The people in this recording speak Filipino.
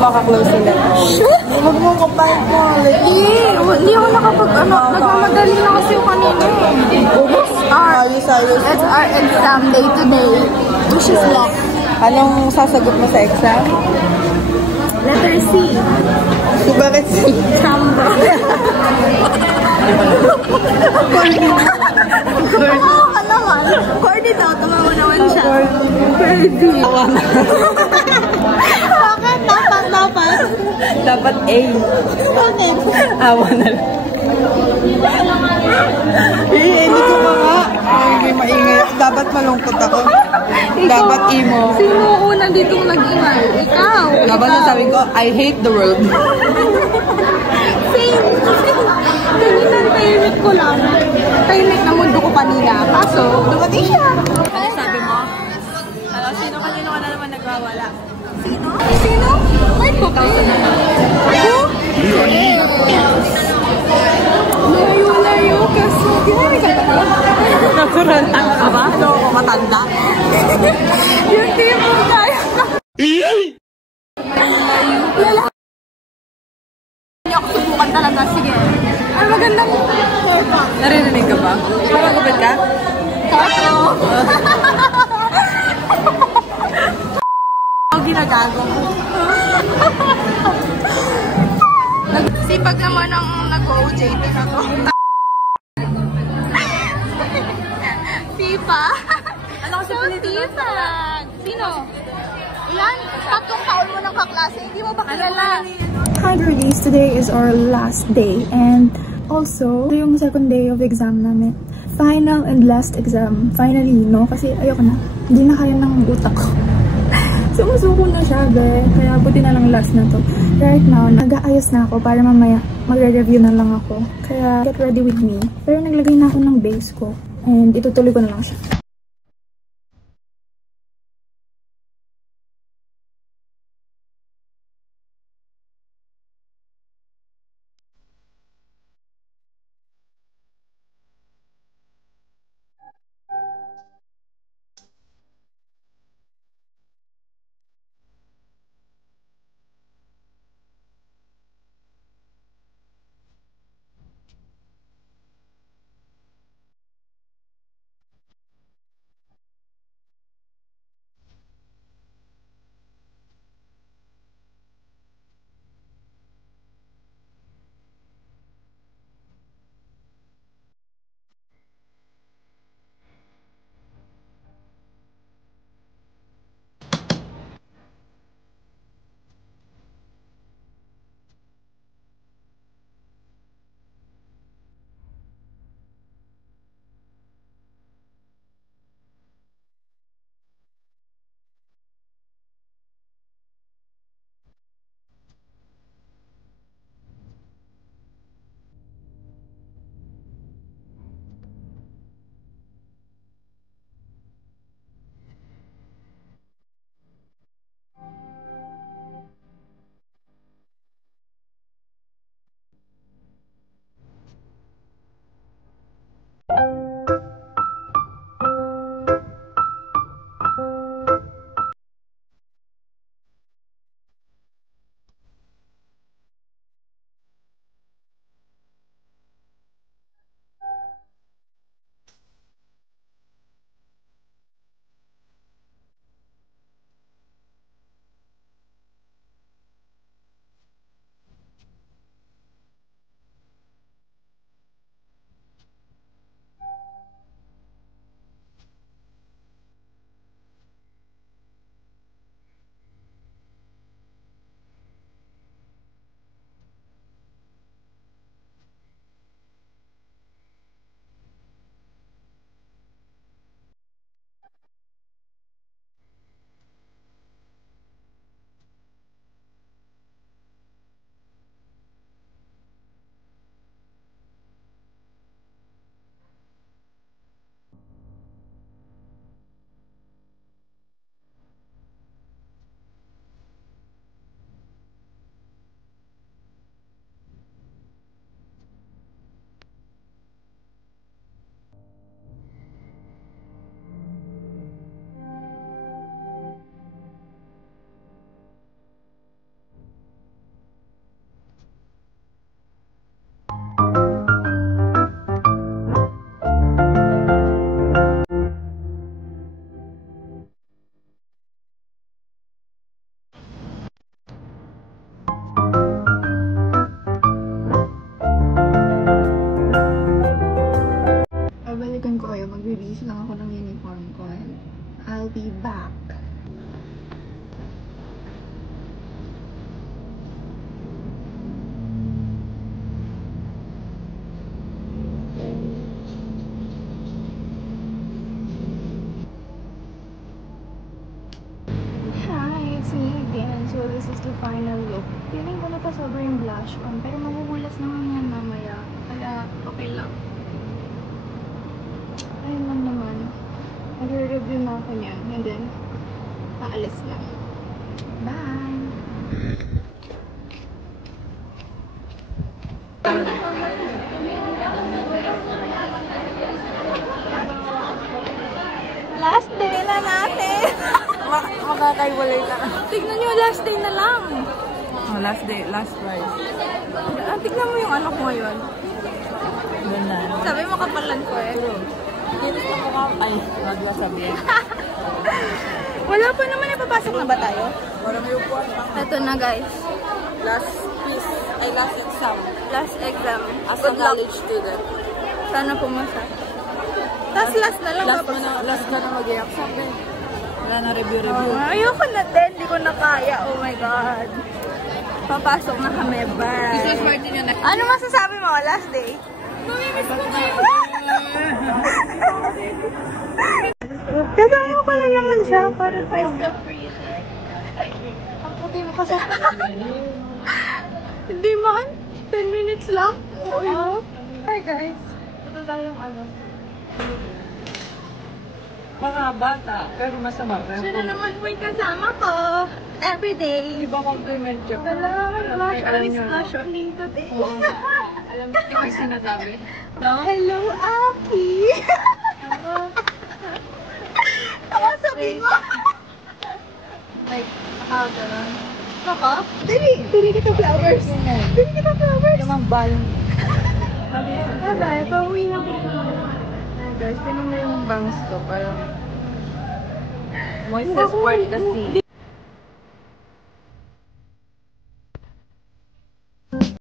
makaklose sila. Huwag mong kapahin ko. Hindi ako nagmamadali na kasi yung kanina. It's our exam day today, which is law. Anong sasagot mo sa exam? Letter C. So, bakit C? Samba. Oo ka naman. Corny daw. Tumawa naman siya. Corny. Bakit? Dapat. Dapat A. Bakit? Awa na lang. Hindi ko pa nga. May maingay. Dapat malungkot ako. Dapat emo. Sino una ditong nag-ingay? Ikaw. Dapat sasabihin ko, I hate the world. Same. Tahimik ko lang. Tahimik na mundo ko kanina. Kaso, dumating siya. Ano sabi mo? Sino-kanino ka na naman nagwawala? Sino? Ay, ko ka. Layo. Kasi, ginari ka ba? Natural lang ka ba? Ano ako matanda? Yung tipo tayo. Hindi ako subukan talaga. Sige. Ay, magandang torpa. Narinig ka ba? Magagupit ka? Kaso. Ang ginagago mo. Sipag naman ang nag-OJT na to. Sipa? Ano kasi sipag? Sino? Ilan? Tatlong taon mo ng kaklase. Hindi mo ba kilala? Hi girlies, today is our last day and also ito yung second day of exam namin. Final and last exam. Finally, no? Kasi ayoko na. Hindi na kaya ng utak ko. Sumusuko na siya, be. Kaya buti na lang last na to. Right now, nag-aayos na ako para mamaya magre-review na lang ako. Kaya get ready with me. Pero naglagay na ako ng base ko and itutuloy ko na lang siya. mag-change lang ako ng uniform ko and I'll be back. Hi, it's me again. So this is the final look. Feeling ko na pa sobrang blush on, pero magugulas naman yan mamaya. Kaya okay lang. Ayun lang naman. Mag-review na ako niyan. And then, paalis na. Bye! Last day na natin! Makakaiwalay na. Tignan nyo, last day na lang! Last day, last ride. Tignan mo yung ano ko ngayon. Doon na. Sabi mo kapalan ko eh. Kinis na mukha. Ay, nagla sabihin. Wala pa naman, ipapasok na ba tayo? Wala may upuan pa. Ito na guys. Last piece, ay last exam. Last exam. As a Good luck. college student. Sana pumasa. Tapos last na lang. Last na mag-i-exam eh. Wala na review. Ayoko na din. Hindi ko na kaya. Oh my God. Papasok na kami. Bye. Christmas party nyo na. Ano masasabi mo? Last day? Mamimiss ko na yun. Kasama ko na naman siya. Para tayo. Ang puti mo kasi. Hindi man. 10 minutes lang. Hi guys. Ito tayong ano. Mga bata, pero masama. Siya na naman po yung kasama ko. Everyday. Iba compliment yun. Alam niyo na. Today. Alam mo, hindi ko yung sinasabi. Hello, Aki! Ako sabihin mo! Like, gano'n. Naka? Dili kita flowers! Dili kita flowers! Namang balon. Bye-bye, pauwi na po. Guys, tinan mo yung bangs ko. Parang Moises part the sea.